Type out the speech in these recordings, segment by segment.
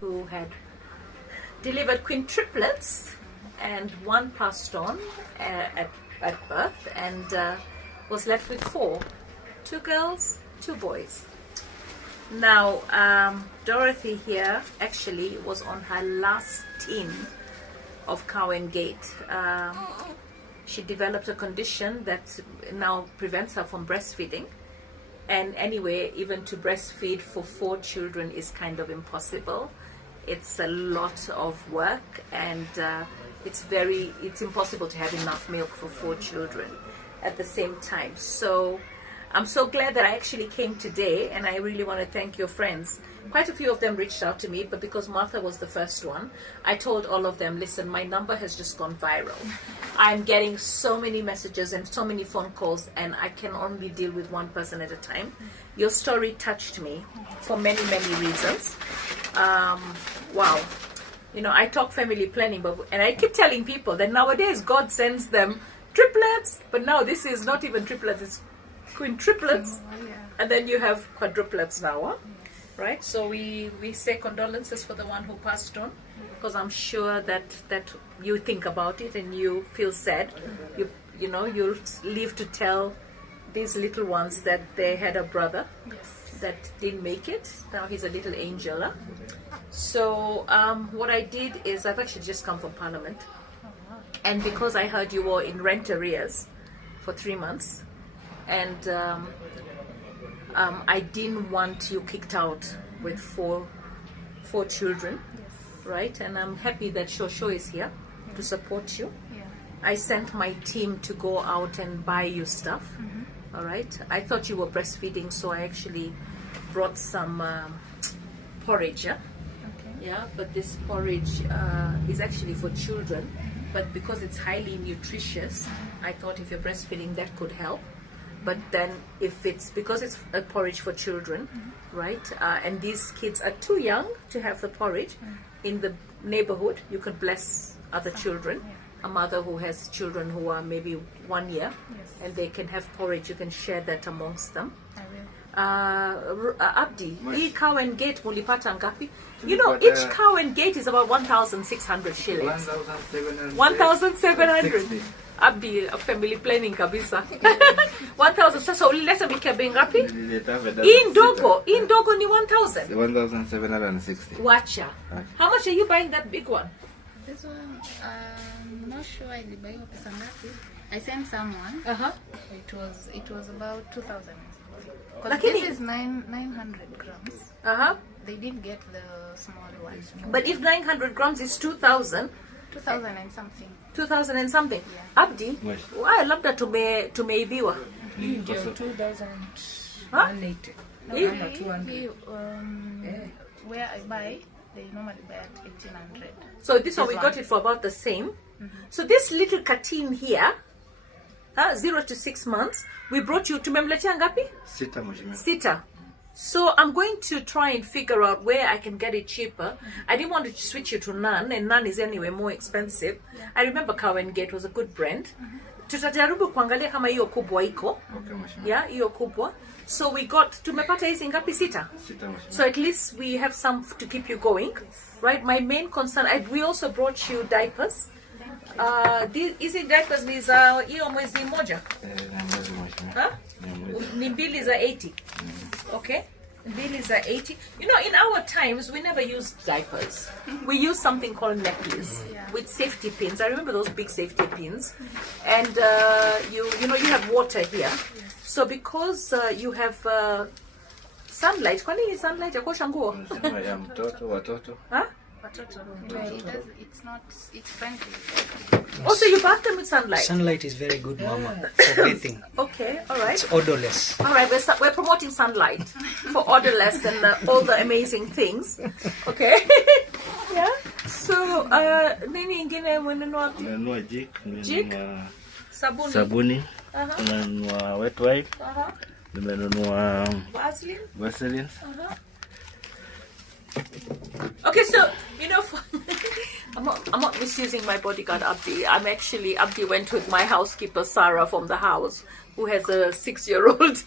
who had delivered quintuplets, and one passed on at birth, and was left with 4, 2 girls, 2 boys. Now, Dorothy here actually was on her last tin of cow and gate. She developed a condition that now prevents her from breastfeeding. And anyway, even to breastfeed for 4 children is kind of impossible. It's a lot of work, and it's impossible to have enough milk for 4 children at the same time. So I'm so glad that I actually came today, and I really want to thank your friends. Quite a few of them reached out to me, but because Martha was the first one, I told all of them, listen, my number has just gone viral. I'm getting so many messages and so many phone calls, and I can only deal with one person at a time. Your story touched me for many, many reasons. Wow. You know, I talk family planning, and I keep telling people that nowadays God sends them triplets, but now this is not even triplets, it's quintuplets, and then you have quadruplets now, huh? Right? So we say condolences for the one who passed on, because I'm sure that you think about it and you feel sad. You know, you live to tell these little ones that they had a brother that didn't make it. Now he's a little angel. Huh? So what I did is, I've actually just come from Parliament, and because I heard you were in rent arrears for 3 months, and I didn't want you kicked out with four children, right? And I'm happy that Shosho is here to support you. I sent my team to go out and buy you stuff. All right. I thought you were breastfeeding, so I actually brought some porridge. Yeah? Okay. Yeah, but this porridge is actually for children, but because it's highly nutritious, I thought if you're breastfeeding, that could help. But then if it's, because it's a porridge for children, right, and these kids are too young to have the porridge, in the neighborhood you could bless other children. A mother who has children who are maybe 1 year, and they can have porridge, you can share that amongst them. Abdi, hii cow and gate mulipata ngapi? You know, each cow and gate is about 1,600 shillings. 1,700. Abdi, family planning kabisa. 1,000. Sasa ulileta mikebe ngapi? Hii ndogo ni 1,000. 1,760. Wacha. How much are you buying that big one? This one, I'm not sure I did buy pesa ngapi. I sent someone. It was about 2,000. Because this is 900 grams. They didn't get the small one. But if 900 grams is 2,000. 2,000 and something. 2,000 and something. Yeah. Abdi, why labda tumeibiwa? 2,180. Where I buy, they normally buy at 1,800. So this one we got it for about the same. So this little cartoon here, 0 to 6 months, we brought you, tumemletea ngapi? Sita. So I'm going to try and figure out where I can get it cheaper. I didn't want to switch you to Nan, and Nan is anyway more expensive. I remember Cow and Gate was a good brand. Tutajaribu kuangalia kama hiyo kubwa iko. Yeah, hiyo kubwa. So we got, tumepata hizi ngapi? Sita. So at least we have some to keep you going. Right? My main concern, we also brought you diapers. Hizi diapers ni za hiyo mwezi moja. Ni mbili za 80. Okay, mbili za 80. You know, in our times we never used diapers. We used something called nappies with safety pins. I remember those big safety pins. And you know, you have water here. So because you have sunlight, kwa nini sunlight ya kuosha nguo? Ya mtoto, watoto. It's friendly. Also, you bath them with sunlight. Sunlight is very good, Mama, for bathing. Okay, all right. It's odorless. All right, we're promoting sunlight for odorless and all the amazing things. Okay. Yeah. So, nini ingine mwenenua? Mwenenua jik. Sabuni. Mwenenua wet wipe. Mwenenua Vaseline. Okay, so you know, I'm not misusing my bodyguard Abdi. Abdi went with my housekeeper Sarah from the house, who has a 6-year-old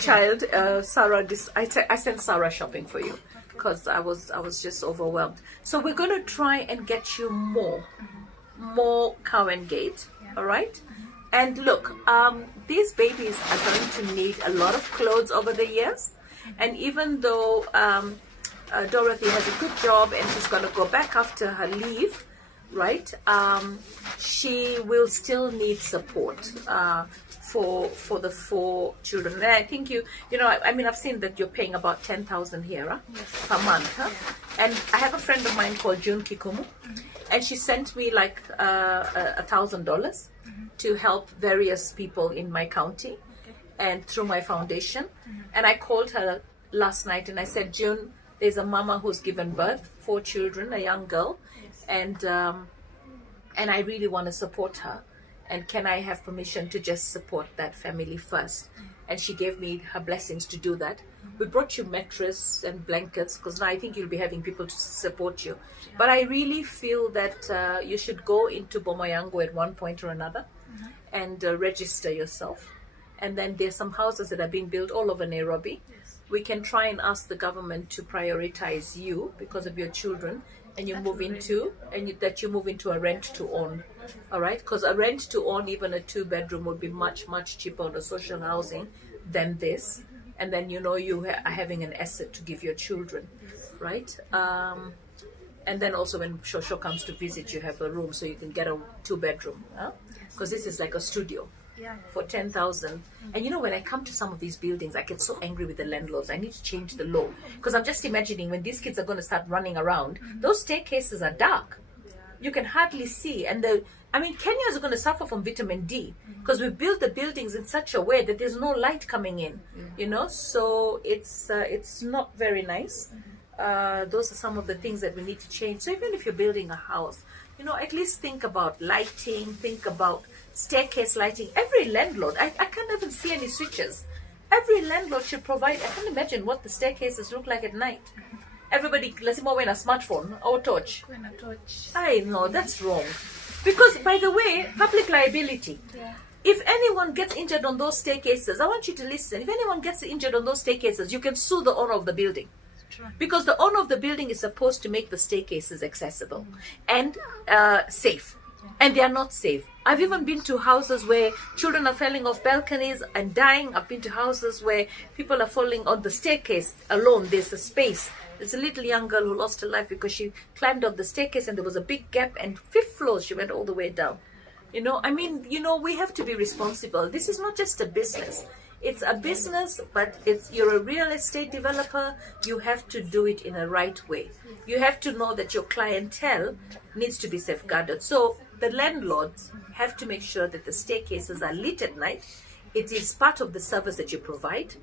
child, Sarah, I sent Sarah shopping for you because I was just overwhelmed. So we're going to try and get you more Cowan Gate, all right? And look, these babies are going to need a lot of clothes over the years. And even though Dorothy has a good job and she's going to go back after her leave, right? She will still need support for the 4 children. And I think you know, I mean, I've seen that you're paying about 10,000 here per month, huh? And I have a friend of mine called June Kikumu, and she sent me like $1,000 to help various people in my county and through my foundation. And I called her last night and I said, June, there's a mama who's given birth, 4 children, a young girl, and I really want to support her. And can I have permission to just support that family first? And she gave me her blessings to do that. We brought you mattress and blankets because now I think you'll be having people to support you. But I really feel that you should go into Bomayango at one point or another and register yourself. And then there's some houses that are being built all over Nairobi. We can try and ask the government to prioritize you because of your children, and you move into that you move into a rent to own. All right, because a rent to own, even a 2-bedroom, would be much cheaper on the social housing than this. And then you know you are having an asset to give your children, right? And then also when Shosho comes to visit, you have a room so you can get a 2-bedroom, because this is like a studio. For 10,000. And you know, when I come to some of these buildings, I get so angry with the landlords. I need to change the law, because I'm just imagining when these kids are going to start running around, those staircases are dark. You can hardly see. And Kenyans are going to suffer from vitamin D because we build the buildings in such a way that there's no light coming in, you know, so it's not very nice. Those are some of the things that we need to change. So even if you're building a house, you know, at least think about lighting, think about staircase lighting. Every landlord, I can't even see any switches. Every landlord should provide. I can't imagine what the staircases look like at night. Everybody, let's say, wear a smartphone or torch. I know, that's wrong. Because, by the way, public liability. If anyone gets injured on those staircases, I want you to listen. If anyone gets injured on those staircases, you can sue the owner of the building. Because the owner of the building is supposed to make the staircases accessible and safe. And they are not safe. I've even been to houses where children are falling off balconies and dying. I've been to houses where people are falling on the staircase alone. There's a space. There's a little young girl who lost her life because she climbed up the staircase and there was a big gap, and 5th floor she went all the way down. You know, I mean, you know, we have to be responsible. This is not just a business. It's a business, but you're a real estate developer. You have to do it in a right way. You have to know that your clientele needs to be safeguarded. So the landlords have to make sure that the staircases are lit at night. It is part of the service that you provide.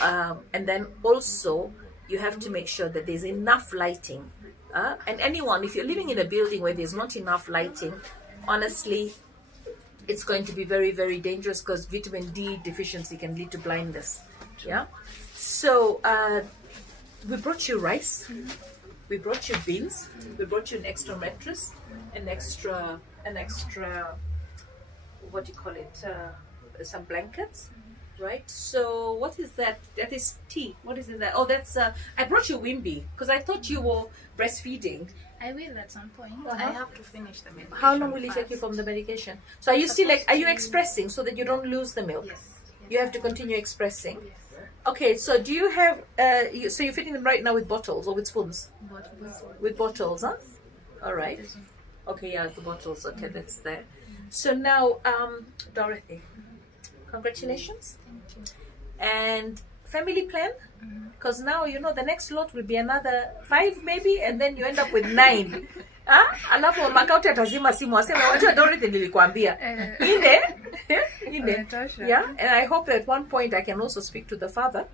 And then also you have to make sure that there's enough lighting. And anyone, if you're living in a building where there's not enough lighting, honestly, it's going to be very, very dangerous because vitamin D deficiency can lead to blindness. Yeah. So we brought you rice. We brought you beans. We brought you an extra mattress, an extra, what do you call it? Some blankets, right? So what is that? That is tea. What is in that? Oh, that's. I brought you Wimby because I thought you were breastfeeding. I will at some point. I have to finish the medication. How long will it take you from the medication? So are you still are you expressing so that you don't lose the milk? Yes. You have to continue expressing. Yes. Okay, so do you have? So you're feeding them right now with bottles or with spoons? With bottles, huh? All right. Okay, yeah, the bottles. Okay, that's there. So now, Dorothy, congratulations. Thank you. And family plan? Because now, you know, the next lot will be another 5 maybe, and then you end up with 9. Alafu makauti atazima simu asema wajua Dorothy nilikwambia. Ine. Yeah, and I hope at one point I can also speak to the father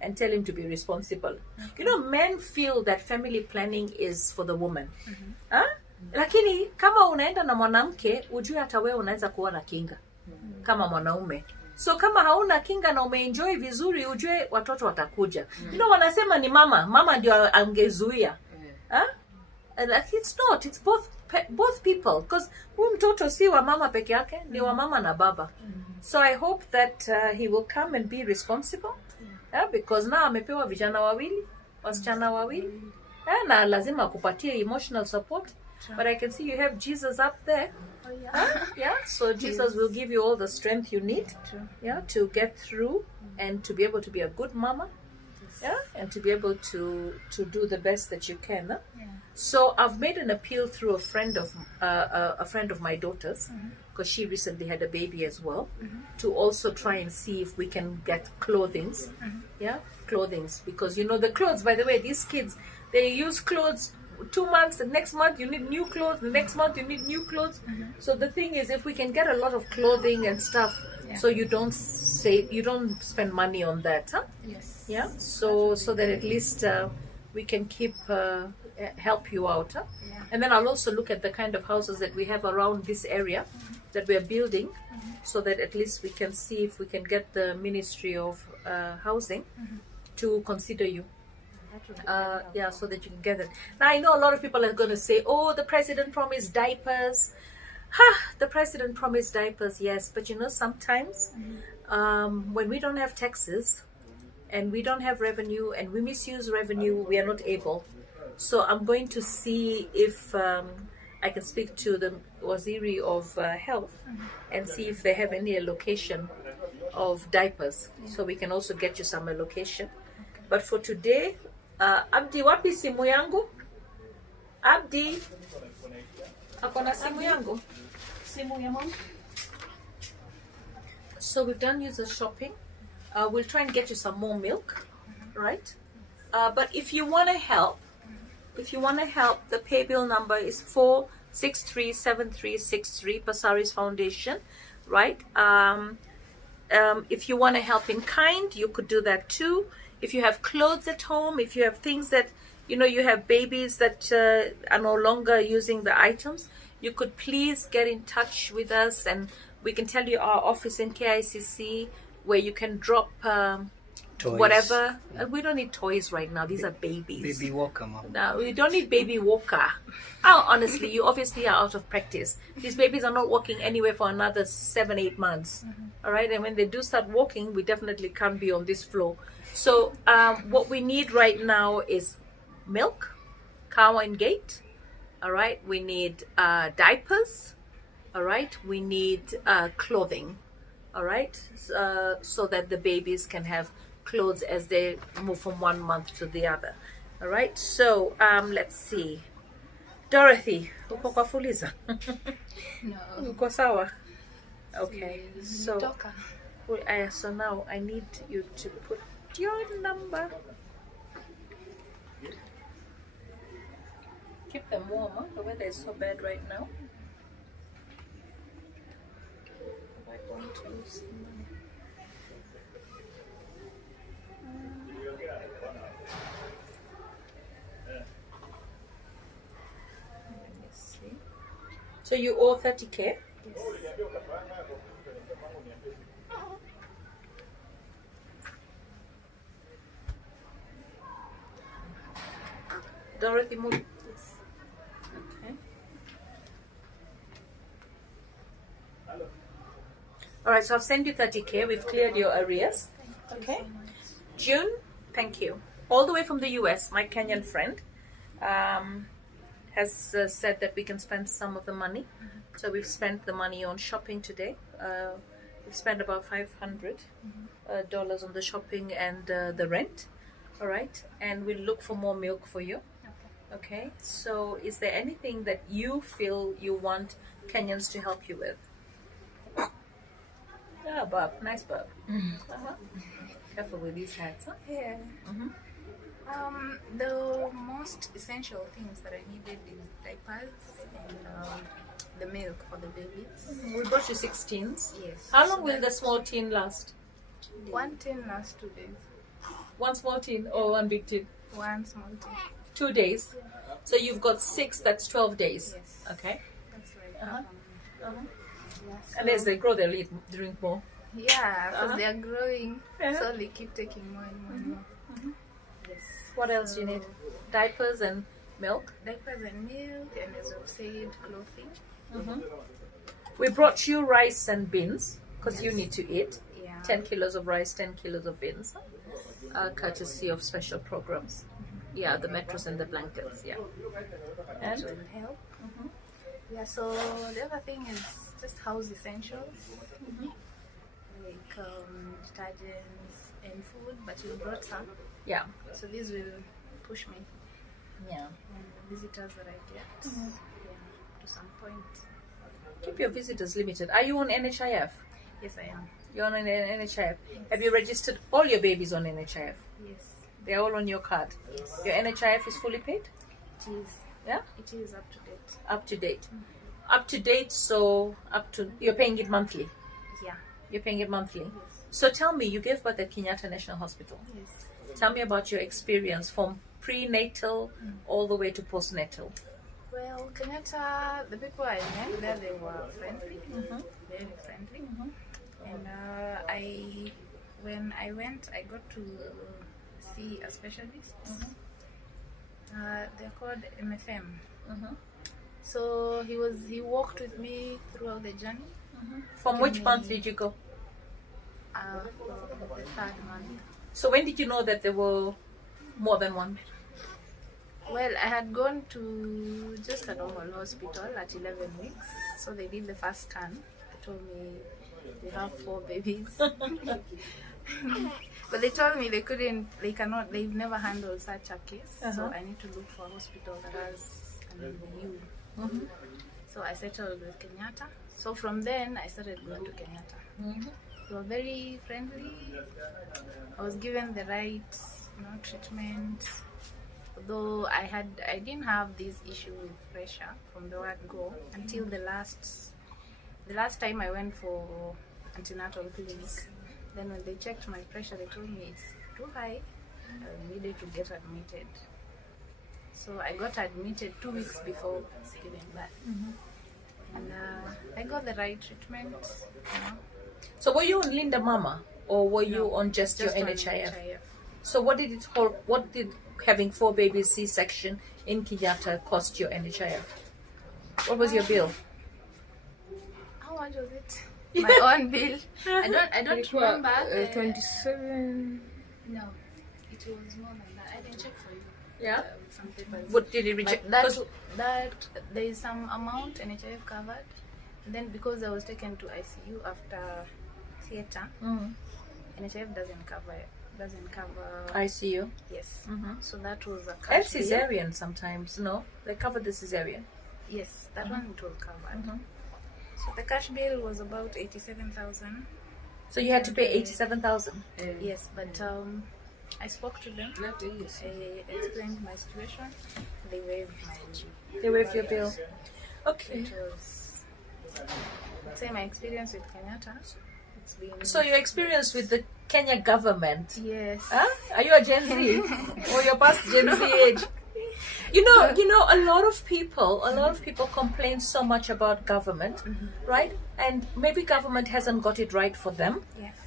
and tell him to be responsible. You know, men feel that family planning is for the woman. Lakini kama unaenda na mwanamke, ujue hata wewe unaweza kuwa na kinga kama mwanaume. So kama hauna kinga na umeenjoy vizuri, ujue watoto watakuja. You know, wanasema ni mama ndio angezuia. Like it's not, it's both people, because huyu mtoto si wa mama peke yake, ni wa mama na baba. So I hope that he will come and be responsible because now amepewa vijana wawili, wasichana wawili, na lazima akupatie emotional support. But I can see you have Jesus up there. Oh, yeah. Yeah, so Jesus will give you all the strength you need, to get through and to be able to be a good mama, and to be able to do the best that you can. So I've made an appeal through a friend of my daughter's, because she recently had a baby as well, to also try and see if we can get clothings, clothings, because the clothes, by the way, these kids, they use clothes 2 months, the next month you need new clothes, the next month you need new clothes. So the thing is, if we can get a lot of clothing and stuff, so you don't spend money on that, so that at least we can keep help you out, and then I'll also look at the kind of houses that we have around this area that we are building, so that at least we can see if we can get the Ministry of Housing to consider you. So that you can get it. Now I know a lot of people are going to say, oh, the president promised diapers. The president promised diapers, yes, but sometimes when we don't have taxes and we don't have revenue and we misuse revenue, we are not able. So I'm going to see if I can speak to the Waziri of Health and see if they have any allocation of diapers, so we can also get you some allocation. But for today, Abdi, wapi simu yangu? Abdi, akona simu yangu? Simu ya mom? So we've done user shopping. We'll try and get you some more milk, right? But if you want to help, the pay bill number is 4637363, Pasaris Foundation, right? If you want to help in kind, you could do that too. If you have clothes at home, if you have things that, you have babies that are no longer using the items, you could please get in touch with us, and we can tell you our office in KICC, where you can drop Toys. Whatever. We don't need toys right now. These are babies. Baby walker, mom. No, we don't need baby walker. Oh, honestly, you obviously are out of practice. These babies are not walking anywhere for another 7-8 months. All right, and when they do start walking, we definitely can't be on this floor. So what we need right now is milk, cow and gate. All right, we need diapers. All right, we need clothing. All right, so that the babies can have clothes as they move from one month to the other. All right, so let's see. Dorothy, uko kwa fuliza? No. Uko sawa? Okay, so Toka. so now I need you to put your number. Keep them warm, huh? The weather is so bad right now. Am I going to lose money? Let me see. So you owe 30K? Yes. Dorothy Muli. Yes. Okay. All right, so I've sent you 30K. We've cleared your arrears. Okay. June, thank you. All the way from the US, my Kenyan friend has said that we can spend some of the money. So we've spent the money on shopping today. We've spent about $500 on the shopping and the rent. All right, and we'll look for more milk for you. Okay, so is there anything that you feel you want Kenyans to help you with? Yeah, Bob, nice Bob. Careful with these hats, huh? Yeah. The most essential things that I needed is diapers and the milk for the babies. We brought you 16s. Yes. How long will the small tin last? One tin lasts 2 days. One small tin or one big tin? One small tin. 2 days. So you've got 6, that's 12 days. Yes. Okay. That's right. Uh-huh. Yeah, And as they grow, they'll drink more. yeah, because they are growing, so they keep taking more and more and more. Yes. What else do you need? Diapers and milk. Diapers and milk, and as I've said, clothing. We brought you rice and beans because you need to eat. Yeah. 10 kilos of rice, 10 kilos of beans. courtesy of special programs. Yeah, the mattress and the blankets. Yeah. And Will help. Yeah, so the other thing is just house essentials, like detergents and food, but you brought some. yeah, So these will push me yeah. and the visitors that I get to some point. Keep your visitors limited. Are you on NHIF? Yes, I am. You're on NHIF. Have you registered all your babies on NHIF? Yes. They're all on your card. Yes. Your NHIF is fully paid? It is. Yeah? It is up to date. Up to date. Up to date, so you're paying it monthly. Yeah. You're paying it monthly. Yes. So tell me, you gave birth at Kenyatta National Hospital. Yes. Tell me about your experience from prenatal all the way to postnatal. Well, Kenyatta, the people I met there, they were friendly, very friendly. And when I went, I got to see a specialist. They're called MFM. So he walked with me throughout the journey. From which month did you go? For the third month. So when did you know that there were more than one? Well, I had gone to just a normal hospital at 11 weeks. So they did the first scan. They told me they have 4 babies. But they told me they've never handled such a case. So I need to look for a hospital that has an ICU. So I settled with Kenyatta. So from then, I started going to Kenyatta. They were very friendly. I was given the right treatment. Though I didn't have this issue with pressure from the word go until the last time I went for antenatal clinic. Then when they checked my pressure, they told me it's too high. I needed to get admitted. So I got admitted 2 weeks before giving birth. And I got the right treatment. So were you on Linda Mama or were you on just your on NHIF? NHIF. So what did having 4 babies C-section in Kenyatta cost your NHIF? What was your bill? How much was it? My own bill. I don't remember. 27. No, it was more than that. I can check for you. Yeah. With some papers. What did it reject? But that there is some amount NHIF covered. And then because I was taken to ICU after theatre, NHIF doesn't cover it. ICU. Yes. So that was a And cash bill. cesarean sometimes, no? They cover the cesarean. Yes, that one it was covered. So the cash bill was about 87,000. So you had to pay 87,000. Yes, but I spoke to them. I explained my situation. They waived my. They waived your bill. Okay. It was. I'd say my experience with Kenyatta. It's been. So your experience with the Kenya government. Yes. Huh? Are you a Gen Z or you're past Gen Z age? You know, a lot of people complain so much about government, right? And maybe government hasn't got it right for them,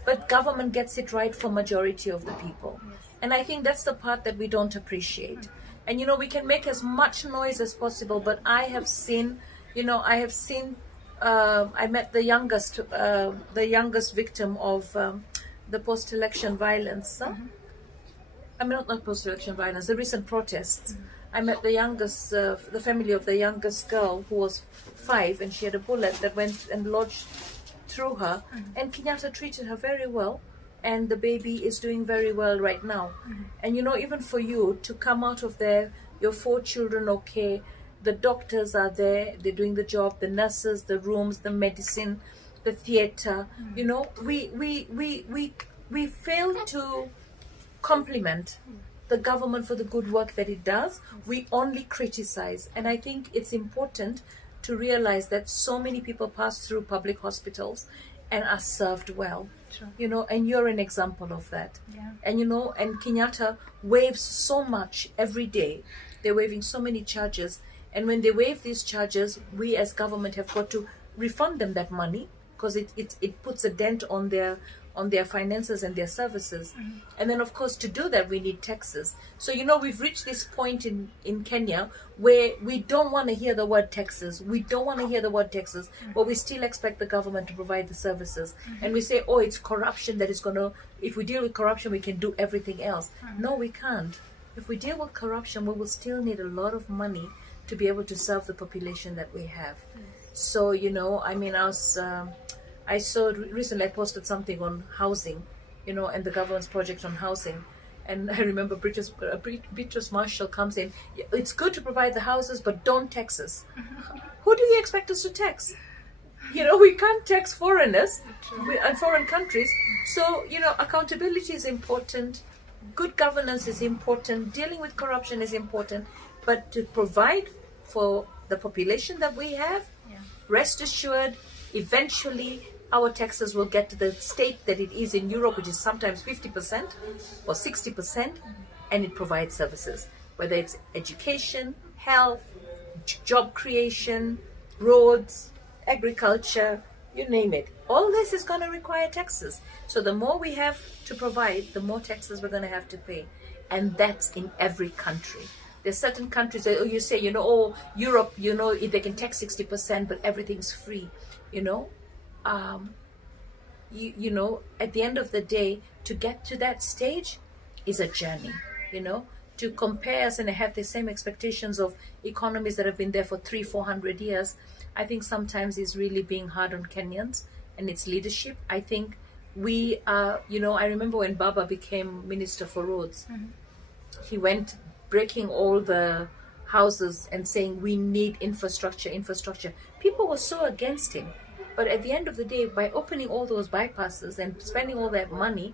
but government gets it right for majority of the people. And I think that's the part that we don't appreciate. And we can make as much noise as possible, but I have seen, I met the youngest victim of the post-election violence. I mean, not post-election violence, the recent protests. I met the family of the youngest girl who was 5, and she had a bullet that went and lodged through her. And Kenyatta treated her very well, and the baby is doing very well right now. And even for you to come out of there, your 4 children okay, the doctors are there, they're doing the job, the nurses, the rooms, the medicine, the theater. We fail to compliment the government for the good work that it does. We only criticize. And I think it's important to realize that so many people pass through public hospitals and are served well. Sure. And you're an example of that. Yeah. And and Kenyatta waives so much every day. They're waiving so many charges. And when they waive these charges, we as government have got to refund them that money, because it puts a dent on their on their finances and their services. And then, of course, to do that, we need taxes. So, we've reached this point in Kenya where we don't want to hear the word taxes. We don't want to hear the word taxes, but we still expect the government to provide the services. And we say, oh, it's corruption that is going to, if we deal with corruption, we can do everything else. No, we can't. If we deal with corruption, we will still need a lot of money to be able to serve the population that we have. So, I saw recently I posted something on housing, and the government's project on housing. And I remember Beatrice Marshall comes in, it's good to provide the houses, but don't tax us. Who do you expect us to tax? We can't tax foreigners and foreign countries. So, accountability is important. Good governance is important. Dealing with corruption is important. But to provide for the population that we have, rest assured, eventually our taxes will get to the state that it is in Europe, which is sometimes 50% or 60%, and it provides services, whether it's education, health, job creation, roads, agriculture, you name it. All this is going to require taxes. So the more we have to provide, the more taxes we're going to have to pay. And that's in every country. There's certain countries that you say, Europe, they can tax 60%, but everything's free, at the end of the day, to get to that stage is a journey, to compare us and have the same expectations of economies that have been there for 300-400 years, I think sometimes is really being hard on Kenyans and its leadership. I think we are, I remember when Baba became Minister for Roads, he went breaking all the houses and saying we need infrastructure. People were so against him. But at the end of the day, by opening all those bypasses and spending all that money,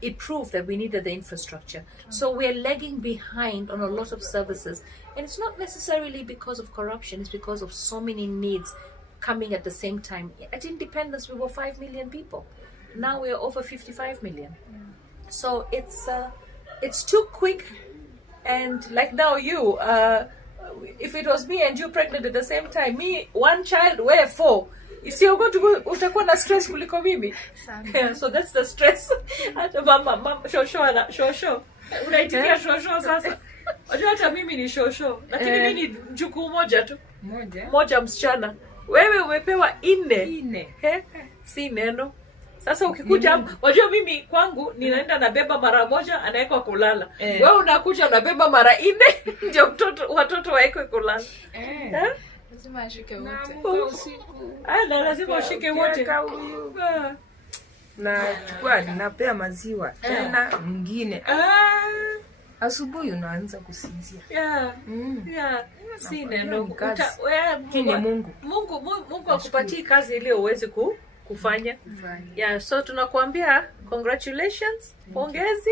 it proved that we needed the infrastructure. So we're lagging behind on a lot of services. And it's not necessarily because of corruption, it's because of so many needs coming at the same time. At independence, we were 5 million people. Now we're over 55 million. So it's too quick. And like now you, if it was me and you pregnant at the same time, me, one child, we're 4. Utakuwa na stress kuliko mimi. Yeah, so that's the stress. Hata mama shosho. Unaitikia shosho sasa. Unajua hata mimi ni shosho. Lakini mimi ni mjukuu moja tu. Moja msichana. Wewe umepewa 4. Si neno. Sasa ukikuja hapo, unajua mimi kwangu ninaenda nabeba mara moja anawekwa kulala. Wewe unakuja unabeba mara 4 ndio watoto waekwe kulala. Lazima ashike wote. Lazima ushike wote. Na chukua napea maziwa tena mwingine. Asubuhi unaanza kusinzia. Si neno. Mungu akupatie kazi ile uweze kufanya. So tunakuambia congratulations, pongezi.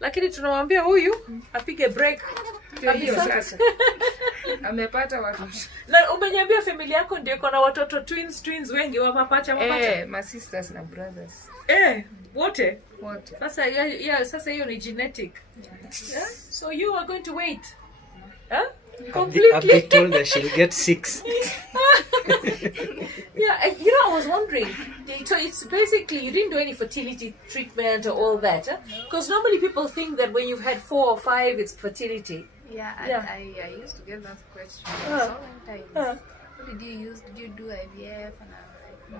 Lakini tunamwambia huyu apige break. Sasa amepata watoto. Na umeniambia familia yako ndio iko na watoto twins wengi wa mapacha. My sisters na brothers. Wote. Sasa hiyo ni genetic. So you are going to wait. Completely. They told her she'll get 6. I was wondering. So it's basically you didn't do any fertility treatment or all that, because normally people think that when you've had 4 or 5, it's fertility. I used to get that question so many times. What did you use? Did you do IVF? And I was like, no,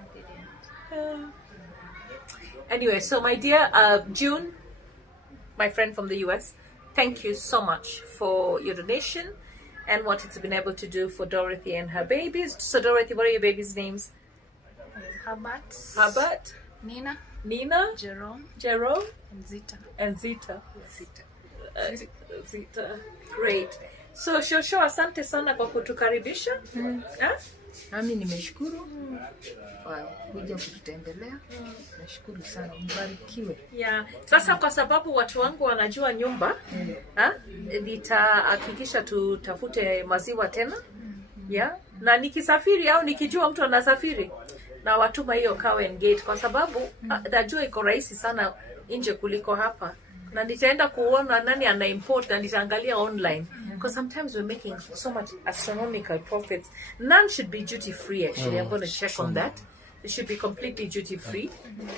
I didn't. Anyway, so my dear June, my friend from the US, thank you so much for your donation and what it's been able to do for Dorothy and her babies. So Dorothy, what are your babies' names? Herbert, Nina, Jerome, and Zita. Zita. Great. So Shosho, asante sana kwa kutukaribisha. Nami nimeshukuru kwa kuja kututembelea. Nashukuru sana, mbarikiwe. Sasa kwa sababu watu wangu wanajua nyumba, nitahakikisha tutafute maziwa tena. Na nikisafiri au nikijua mtu anasafiri na watuma hiyo Cowen Gate kwa sababu najua iko rahisi sana nje kuliko hapa. Na nitaenda kuona nani ana import na nitaangalia online. Because sometimes we're making so much astronomical profits. None should be duty free actually. I'm going to check on that. it should be completely duty free.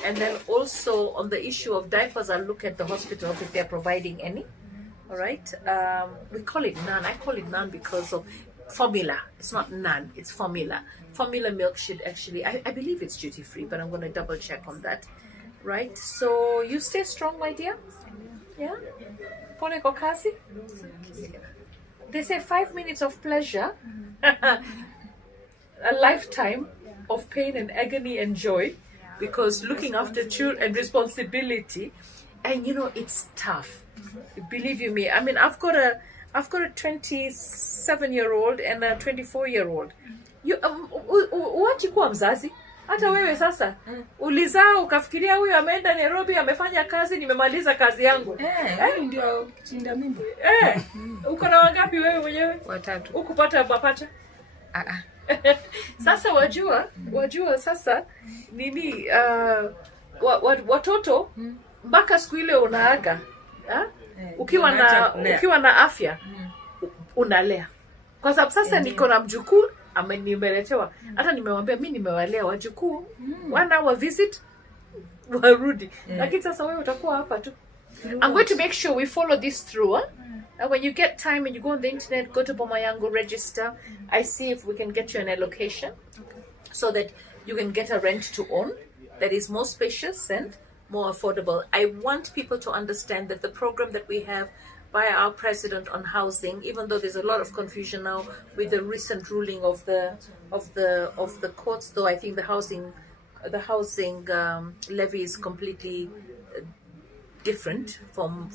And then also on the issue of diapers, I'll look at the hospitals if they're providing any. All right. We call it none. I call it none because of formula. It's not none, it's formula. Formula milk should actually, I believe it's duty free, but I'm going to double check on that. Right. So you stay strong, my dear. Yeah. Pole kwa kazi. They say 5 minutes of pleasure, a lifetime of pain and agony and joy, because looking after children and responsibility, and you know, it's tough. Believe you me. I mean, I've got a 27-year-old and a 24-year-old. You uachi kuwa mzazi. Hata wewe sasa ulizaa ukafikiria huyu ameenda Nairobi amefanya kazi, nimemaliza kazi yangu. Ndio chinda mimba. Uko na wangapi wewe mwenyewe? 3. Ukupata mapacha? Sasa wajua sasa nini, watoto mpaka siku ile unaaga, ukiwa na afya unalea. Kwa sababu sasa niko na mjukuu nimeletewa, hata nimewambia mimi nimewalea wajukuu, 1 hour visit warudi. Lakini sasa wewe utakuwa hapa tu. I'm going to make sure we follow this through. And when you get time and you go on the internet, go to Boma Yangu, register. I see if we can get you an allocation, so that you can get a rent to own that is more spacious and more affordable. I want people to understand that the program that we have by our president on housing, even though there's a lot of confusion now with the recent ruling of the courts, though I think the housing levy is completely different from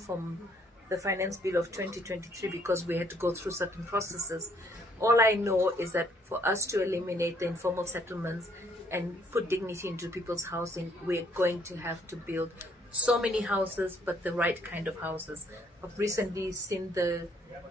the finance bill of 2023, because we had to go through certain processes. All I know is that for us to eliminate the informal settlements and put dignity into people's housing, we're going to have to build so many houses, but the right kind of houses. I've recently seen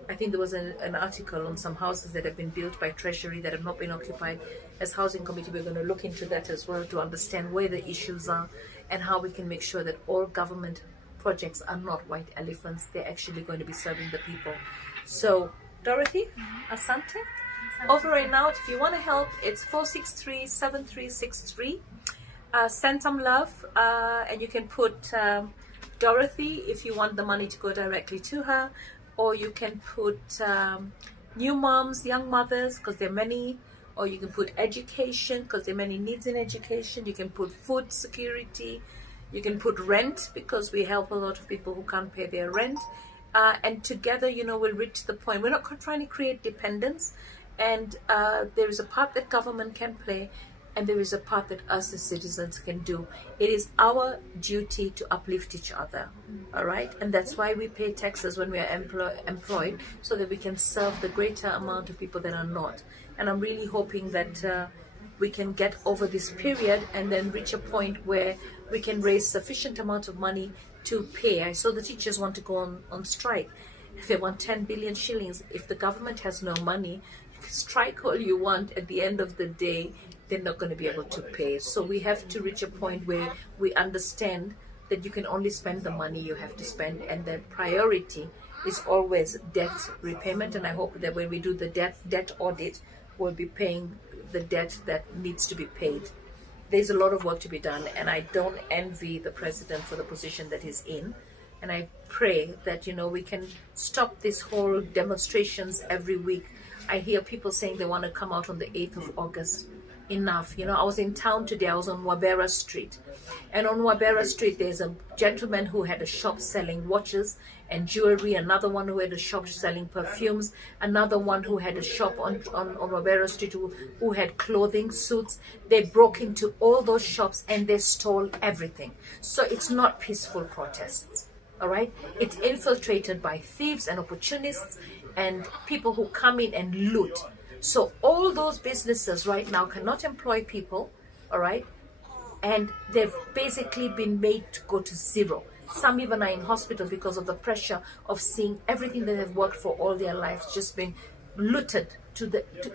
I think there was an article on some houses that have been built by Treasury that have not been occupied. As Housing Committee, we're going to look into that as well, to understand where the issues are and how we can make sure that all government projects are not white elephants. They're actually going to be serving the people. So, Dorothy, asante. Over and out. If you want to help, it's 463-7363. Send some love, and you can put Dorothy if you want the money to go directly to her, or you can put new moms, young mothers, because there are many, or you can put education, because there are many needs in education. You can put food security. You can put rent, because we help a lot of people who can't pay their rent. And together, you know, we'll reach the point. We're not trying to create dependence. And there is a part that government can play, and there is a part that us as citizens can do. It is our duty to uplift each other, all right? And that's why we pay taxes when we are employed, so that we can serve the greater amount of people that are not. And I'm really hoping that we can get over this period and then reach a point where we can raise sufficient amount of money to pay. I saw the teachers want to go on strike. If they want 10 billion shillings, if the government has no money, strike all you want, at the end of the day, they're not going to be able to pay. So we have to reach a point where we understand that you can only spend the money you have to spend, and that priority is always debt repayment. And I hope that when we do the debt audit, we'll be paying the debt that needs to be paid. There's a lot of work to be done, and I don't envy the president for the position that he's in. And I pray that, you know, we can stop this whole demonstrations every week. I hear people saying they want to come out on the 8th of August. Enough. You know, I was in town today. I was on Wabera Street. And on Wabera Street, there's a gentleman who had a shop selling watches and jewelry, another one who had a shop selling perfumes, another one who had a shop on Wabera Street who had clothing, suits. They broke into all those shops and they stole everything. So it's not peaceful protests. All right? It's infiltrated by thieves and opportunists and people who come in and loot. So all those businesses right now cannot employ people, all right? And they've basically been made to go to zero. Some even are in hospital because of the pressure of seeing everything that they've worked for all their lives just being looted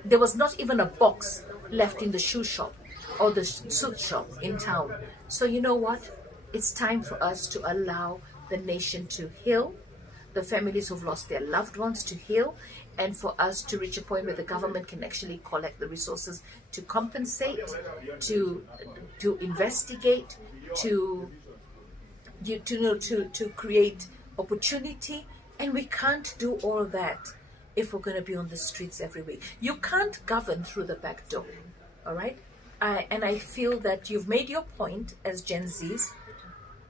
there was not even a box left in the shoe shop or the suit shop in town. So you know what? It's time for us to allow the nation to heal, the families who've lost their loved ones to heal, and for us to reach a point where the government can actually collect the resources to compensate, to investigate, to create opportunity. And we can't do all that if we're going to be on the streets every week. You can't govern through the back door, all right? And I feel that you've made your point as Gen Zs.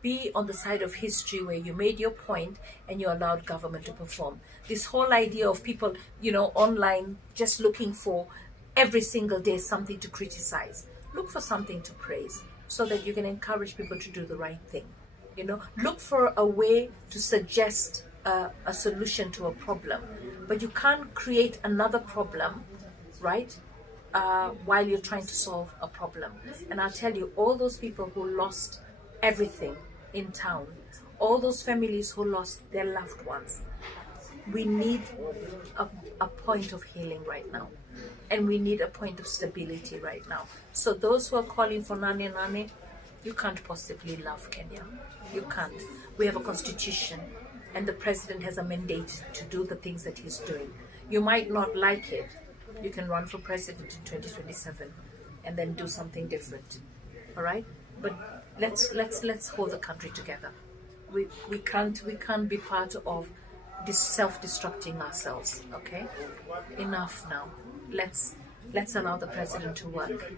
Be on the side of history where you made your point and you allowed government to perform. This whole idea of people, online just looking for every single day something to criticize. Look for something to praise so that you can encourage people to do the right thing. Look for a way to suggest a solution to a problem. But you can't create another problem, right? While you're trying to solve a problem. And I'll tell you, all those people who lost everything in town, all those families who lost their loved ones, we need a point of healing right now, and we need a point of stability right now. So those who are calling for nane nane, you can't possibly love Kenya. You can't. We have a constitution, and the president has a mandate to do the things that he's doing. You might not like it. You can run for president in 2027 and then do something different. All right? But let's hold the country together. We can't be part of this self-destructing ourselves. Okay? Enough now. Let's allow the president to work.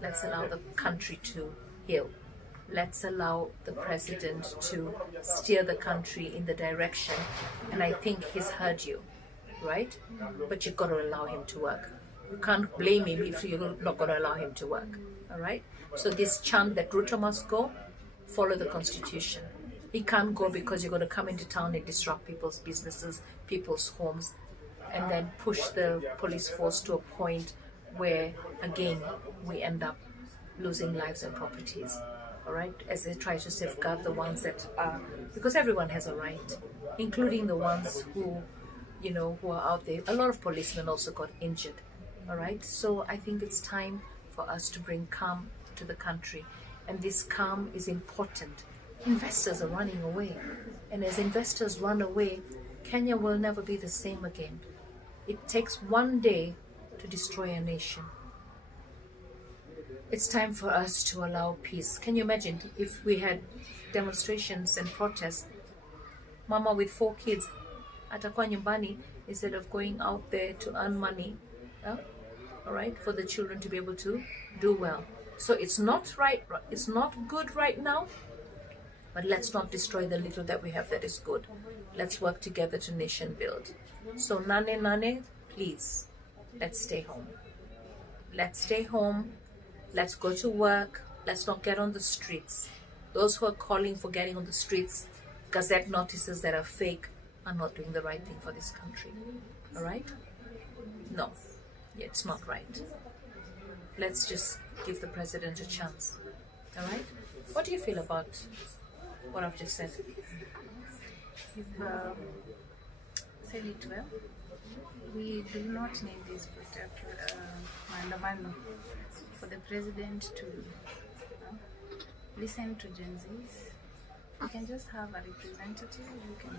Let's allow the country to heal. Let's allow the president to steer the country in the direction. And I think he's heard you, right? But you've got to allow him to work. You can't blame him if you're not going to allow him to work. All right? So this chant that Ruto must go, follow the constitution. He can't go because you're going to come into town and disrupt people's businesses, people's homes, and then push the police force to a point where, again, we end up losing lives and properties. All right? As they try to safeguard the ones that are, because everyone has a right, including the ones who are out there. A lot of policemen also got injured. All right? So I think it's time for us to bring calm to the country. And this calm is important. Investors are running away. And as investors run away, Kenya will never be the same again. It takes one day to destroy a nation. It's time for us to allow peace. Can you imagine if we had demonstrations and protests? Mama with 4 kids atakuwa nyumbani instead of going out there to earn money, all right, for the children to be able to do well. So it's not right, it's not good right now, but let's not destroy the little that we have that is good. Let's work together to nation build. So nane, please, let's stay home. Let's stay home. Let's go to work. Let's not get on the streets. Those who are calling for getting on the streets, gazette notices that are fake, are not doing the right thing for this country. All right? No, it's not right. Let's just give the president a chance. All right? What do you feel about what I've just said? You've said it well. We do not need this maandamano for the president to listen to Gen Zs. We can just have a representative who can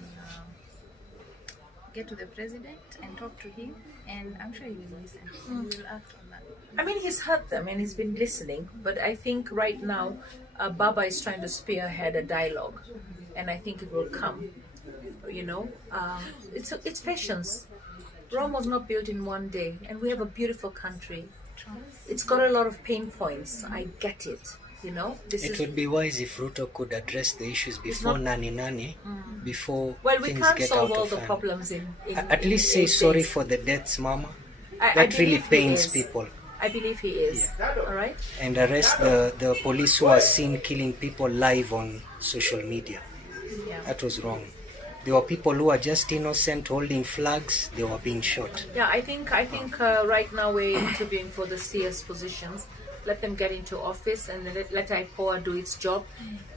get to the president and talk to him, and I'm sure he will listen. He will act on that. I mean, he's heard them and he's been listening, but I think right now Baba is trying to spearhead a dialogue, and I think it will come. It's patience. Rome was not built in one day, and we have a beautiful country. It's got a lot of pain points. I get it. It would be wise if Ruto could address the issues before nani, before we things can't get solve out all of the hand. problems in At least say sorry for the deaths, Mama. That really pains people. I believe he is. Yeah. All right. And arrest the police who are seen killing people live on social media. Yeah. That was wrong. There were people who are just innocent holding flags. They were being shot. Yeah, I think right now we're interviewing for the CS positions. Let them get into office and let IPOA do its job.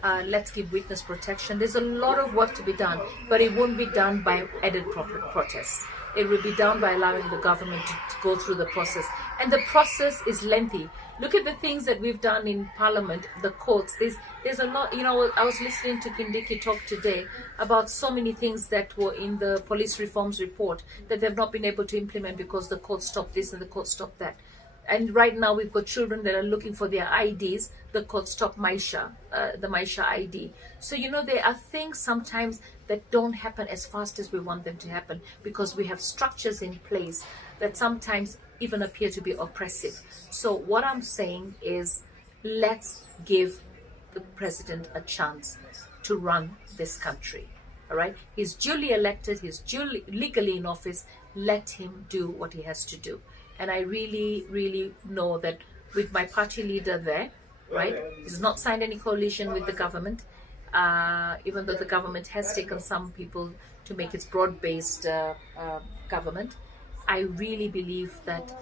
Let's give witness protection. There's a lot of work to be done, but it won't be done by added protests. It will be done by allowing the government to go through the process. And the process is lengthy. Look at the things that we've done in Parliament, the courts. There's a lot. I was listening to Kindiki talk today about so many things that were in the police reforms report that they've not been able to implement because the court stopped this and the court stopped that. And right now we've got children that are looking for their IDs. The court stopped the Maisha ID. So, there are things sometimes that don't happen as fast as we want them to happen because we have structures in place that sometimes even appear to be oppressive. So what I'm saying is, let's give the president a chance to run this country. All right? He's duly elected. He's legally in office. Let him do what he has to do. And I really, really know that with my party leader there, right, he's not signed any coalition with the government, even though the government has taken some people to make its broad-based government. I really believe that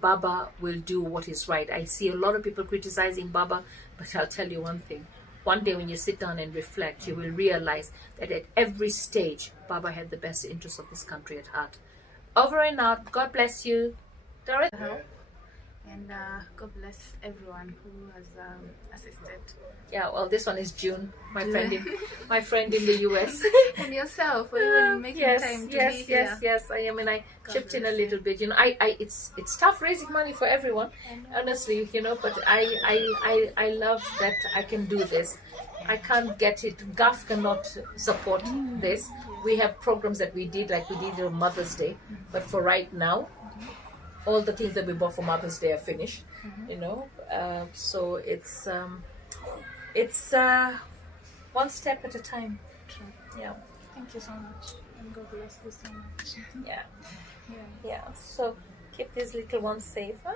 Baba will do what is right. I see a lot of people criticizing Baba, but I'll tell you one thing. One day when you sit down and reflect, you will realize that at every stage, Baba had the best interests of this country at heart. Over and out. God bless you. Dorothy. And God bless everyone who has assisted. Yeah, well, this one is June, my friend in the US. And yourself, for even making time to be here. Yes. I chipped in a little bit. It's tough raising money for everyone, honestly. But I love that I can do this. I can't get it. GAF cannot support this. We have programs that we did, like we did on Mother's Day, but for right now, all the things that we bought for Mother's Day are finished. So it's one step at a time. True. Yeah. Thank you so much, and God bless you so much. Yeah. So keep these little ones safe. Huh?